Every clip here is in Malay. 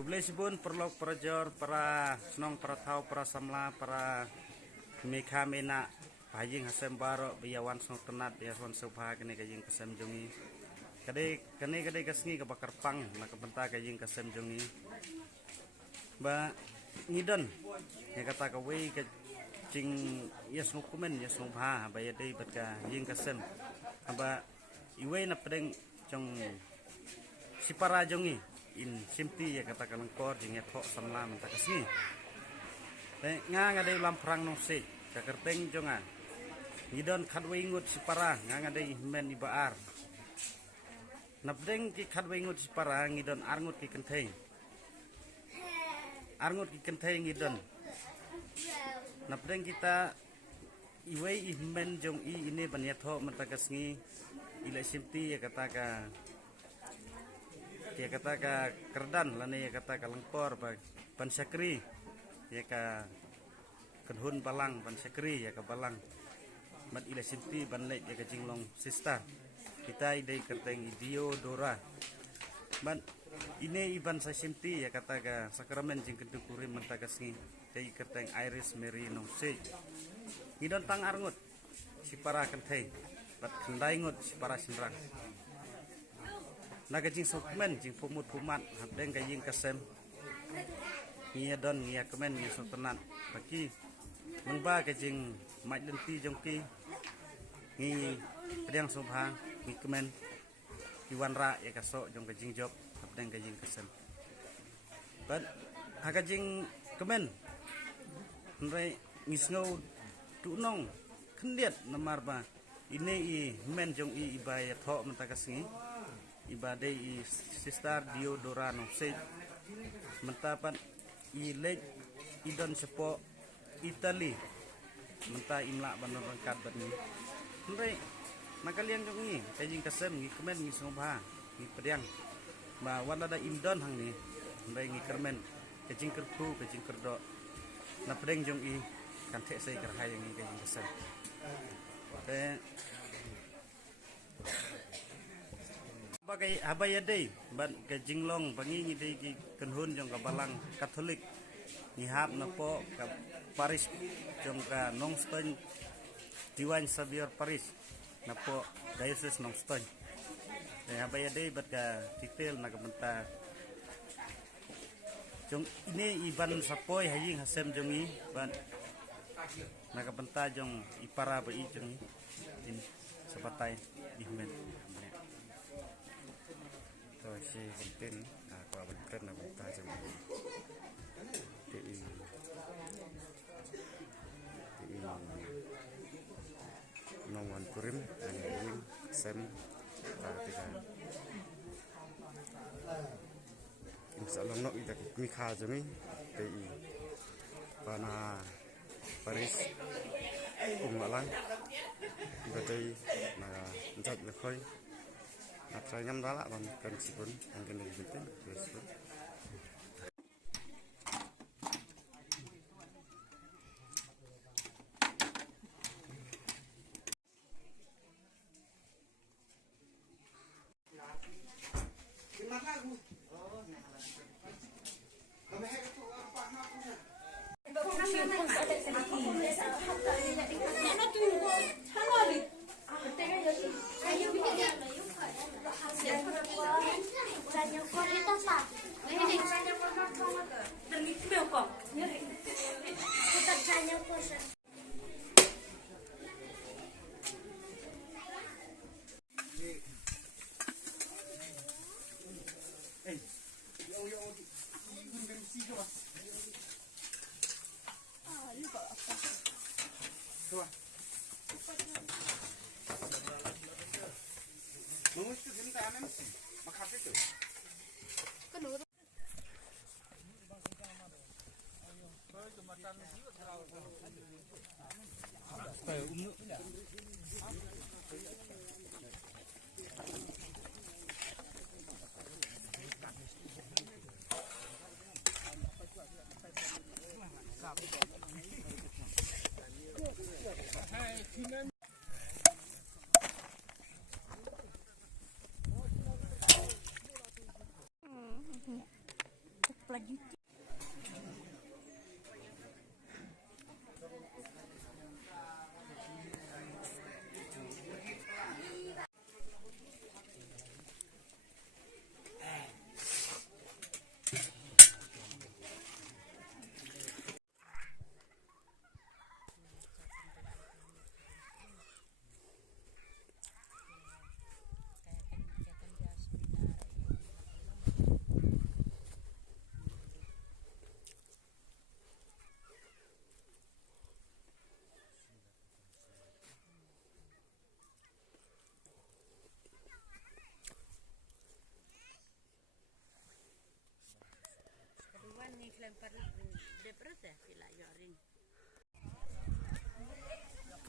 Kublai sibun perlok perajor para senong para tau para samla para mekha mena bajing hasem baro biawan song tenat biawan subha kene kajing kasem jongi kade kasngi ka bakar pang na kabenta kajing kasem jongi ba ngidon ya kata ka wei ka jing yes ngukumen yes ngubha ba yadai batka jing kasem aba iwe na pedeng jong sipara jongi in simti ya kata kalengkor jinget hok samlam tak kesini nga ngadai lam perang nong se kakerteng jonga ngidon kadwe ingut sipara nga ngadai men ibaar napdeng ki kadwe ingut sipara ngidon arngut ki kenteng ngidon napdeng kita iwe men jong i ini banyat hok mentakasngi ila simti ya kata ka kerdan lane ya kata ka lengkor ban sakri ya ka kenhun balang ban sakri ya ka balang mat ila sinti ban lek ya ka jinglong sister kita idai kerteng idio dora ban ini iban sa sinti ya kata ka sakramen jing kedukuri mentakasngi dai kerteng iris mary nong se idon tang arngut si para kenteng bat kendai ngut si para sinrang naga jing sokmen jing pumut pumat habdeng ka jing kasem ngia don ngia kemen ngia sotenat baki mengba ka jing maj lenti jongki ngi pedang subha ngi kemen iwan ra ya kasok jong ka jing job habdeng ka jing kasem bat haga jing kemen nre ngisngau tunong kendiat namar ba ini i men jong i ibaya tho mentakasngi ibadai i sister Diodora no se mentapan i lek idon sepo Itali menta imla banon rangkat badni nre nakalian jong ni kajing kasem ngi kemen ngi songba ngi pedang ba wala da indon hang ni nre ngi kermen kajing kerpu kajing kerdo na pedang jong i kan tek sai kerhai ngi kajing kasem bagai abayadei ban ke jinglong bangi ngi dei ki kenhun jong ka balang katolik ni hap na po ka paris jong ka nongstoin diwan sabior paris na po diocese nongstoin abayadei bat ka detail na kabenta jong ini iban sapoy haying hasem jongi ban na kabenta jong ipara ba i jongi in sabatay dihmen si konten apa bentar na bentar jam di nongan kurim yang sem tiga insyaallah nok ida mikha jami di pana Paris umalang badai na njat lekhoi Natra nyam dalak bang kan sipun angin dari benteng sipun. pelaju.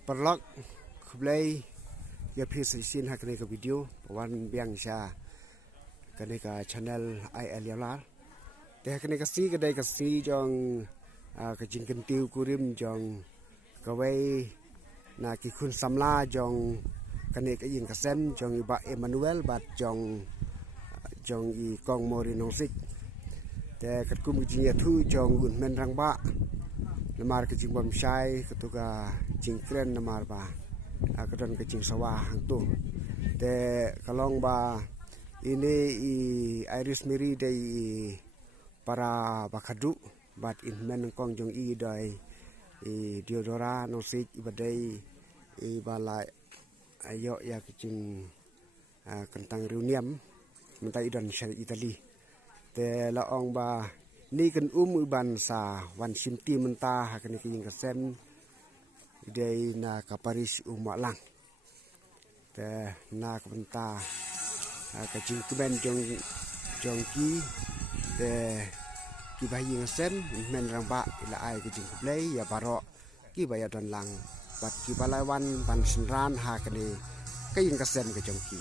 Perlok kublai ya pisisin hakne ka video wan biang sha kane ka channel IL Yalar te hakne ka si kadai ka si jong ka jingken tiu kurim jong ka wei na ki khun samla jong kane ka yin ka sem jong i ba Emmanuel bat jong i kong mori nong sik te kat kum jing ya thu jong un men rang ba namar ke jing bom shai ketuga jing kren namar ba kedon ke jing sawah hang tu te kalong ba ini i iris miri dei para bakadu bat in men kong jong i dai i diodora no sik ibadai i balai ayo ya ke jing kentang reuniam mentai dan syari Itali te laong ba ni kan ban sa wan simti menta hakani king kasem dei na ka Paris lang te na ka menta ka jing tuben jong ki te ki bayi ngasem men rang ba ila ai ka jing play ya baro ki baya don lang bat ki balaiwan ban senran hakani king kasem ka jong ki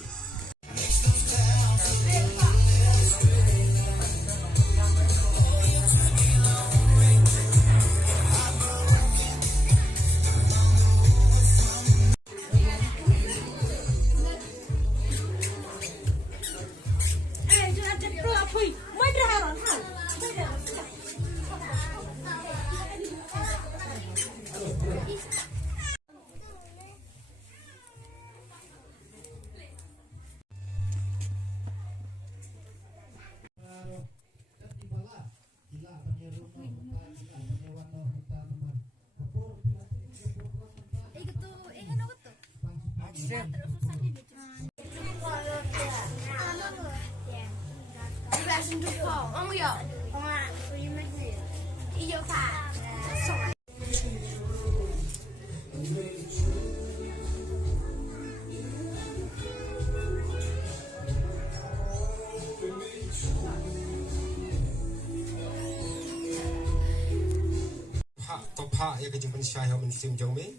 Topa ya kejeng pensyah yang mensim jong mi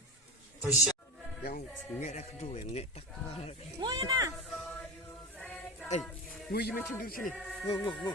tosya yang nge dah kedua nge tak Ngoi na. ngui macam tu sini ngo